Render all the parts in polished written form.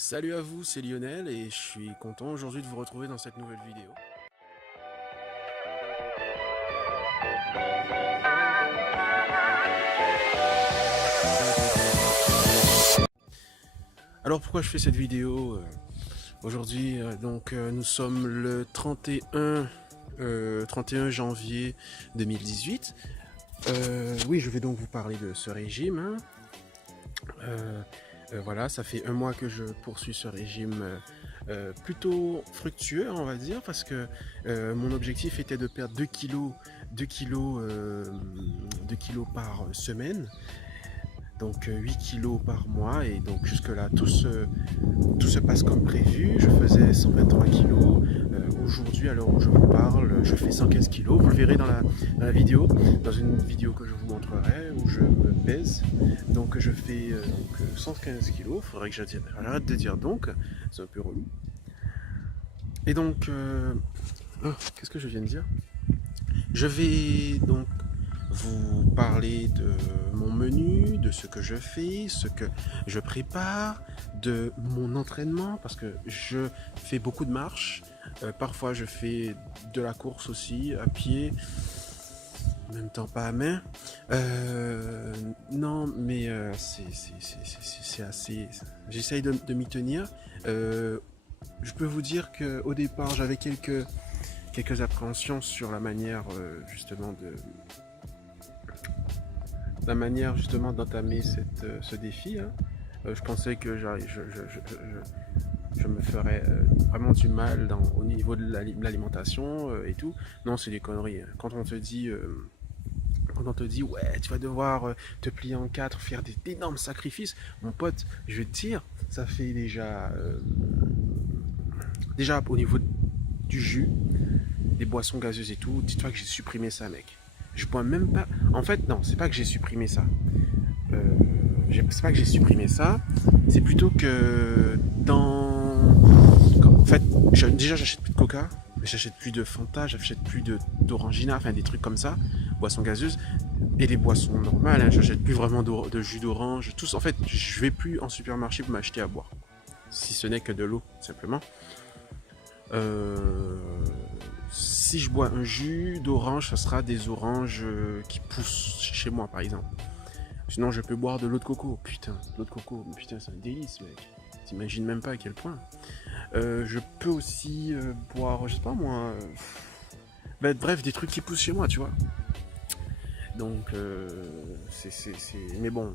Salut à vous, c'est Lionel et je suis content aujourd'hui de vous retrouver dans cette nouvelle vidéo. Alors pourquoi je fais cette vidéo aujourd'hui nous sommes le 31 janvier 2018. Oui, je vais donc vous parler de ce régime. Voilà, ça fait un mois que je poursuis ce régime plutôt fructueux, on va dire, parce que mon objectif était de perdre 2 kilos par semaine, donc 8 kilos par mois, et donc jusque là tout se passe comme prévu. Je faisais 123 kilos. Aujourd'hui, à l'heure où je vous parle, je fais 115 kilos. Vous le verrez dans la vidéo, dans une vidéo que je vous montrerai où je me pèse. Donc je fais 115 kilos. Faudrait que j'arrête de dire donc, c'est un peu relou. Et donc, qu'est-ce que je viens de dire? Je vais donc vous parler de mon menu, de ce que je fais, ce que je prépare, de mon entraînement, parce que je fais beaucoup de marches. Parfois je fais de la course aussi, à pied, en même temps pas à main. Non, mais c'est assez... J'essaye de m'y tenir. Je peux vous dire qu'au départ j'avais quelques appréhensions sur la manière justement d'entamer ce défi. Je pensais que je me ferais vraiment du mal au niveau de l'alimentation et tout. Non, c'est des conneries. Quand on te dit ouais, tu vas devoir te plier en quatre, faire d'énormes sacrifices, mon pote, je vais te dire, ça fait déjà au niveau du jus, des boissons gazeuses et tout, dis-toi que j'ai supprimé ça, mec. Je bois même pas. En fait, non, c'est pas que j'ai supprimé ça. C'est pas que j'ai supprimé ça. C'est plutôt que en fait, déjà j'achète plus de Coca, j'achète plus de Fanta, j'achète plus d'Orangina, enfin des trucs comme ça, boissons gazeuses. Et les boissons normales, hein, j'achète plus vraiment de jus d'orange. Tous, en fait, je vais plus en supermarché pour m'acheter à boire. Si ce n'est que de l'eau, simplement. Si je bois un jus d'orange, ça sera des oranges qui poussent chez moi, par exemple. Sinon, je peux boire de l'eau de coco. Putain, l'eau de coco, putain, c'est un délice, mec. T'imagines même pas à quel point. Je peux aussi boire, je sais pas moi. Bref, des trucs qui poussent chez moi, tu vois. Donc, mais bon,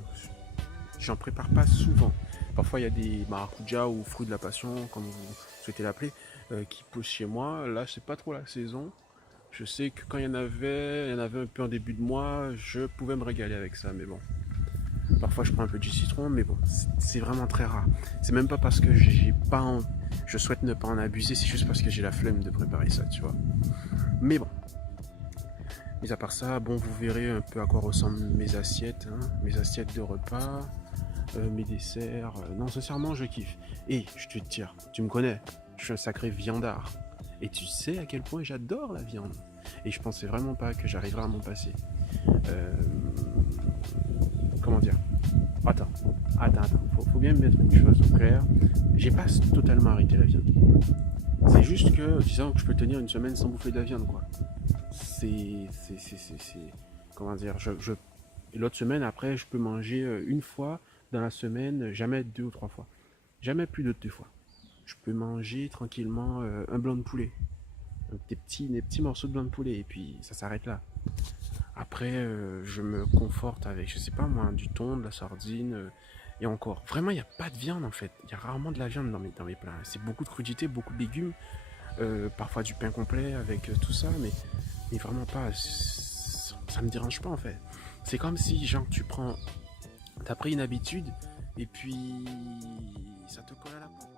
j'en prépare pas souvent. Parfois, il y a des maracuja ou fruits de la passion, comme vous souhaitez l'appeler, qui poussent chez moi. Là, c'est pas trop la saison. Je sais que quand il y en avait un peu en début de mois, je pouvais me régaler avec ça, mais bon. Parfois, je prends un peu de citron, mais bon, c'est vraiment très rare. C'est même pas parce que je souhaite ne pas en abuser, c'est juste parce que j'ai la flemme de préparer ça, tu vois. Mais bon. Mis à part ça, bon, vous verrez un peu à quoi ressemblent mes assiettes, hein, mes assiettes de repas, mes desserts. Non, sincèrement, je kiffe. Et je te tire, tu me connais, je suis un sacré viandard. Et tu sais à quel point j'adore la viande. Et je pensais vraiment pas que j'arriverais à m'en passer. Comment dire? Attends. Faut bien me mettre une chose au clair. J'ai pas totalement arrêté la viande. C'est juste que, disons que je peux tenir une semaine sans bouffer de la viande, quoi. Comment dire? L'autre semaine, après, je peux manger une fois dans la semaine, jamais 2 ou 3 fois. Jamais plus de 2 fois. Je peux manger tranquillement un blanc de poulet. Des petits morceaux de blanc de poulet, et puis ça s'arrête là. Après, je me conforte avec, je sais pas moi, du thon, de la sardine, et encore. Vraiment, il n'y a pas de viande en fait. Il y a rarement de la viande dans mes plats. C'est beaucoup de crudités, beaucoup de légumes, parfois du pain complet avec tout ça, mais vraiment pas. Ça me dérange pas en fait. C'est comme si, genre, t'as pris une habitude, et puis ça te colle à la peau.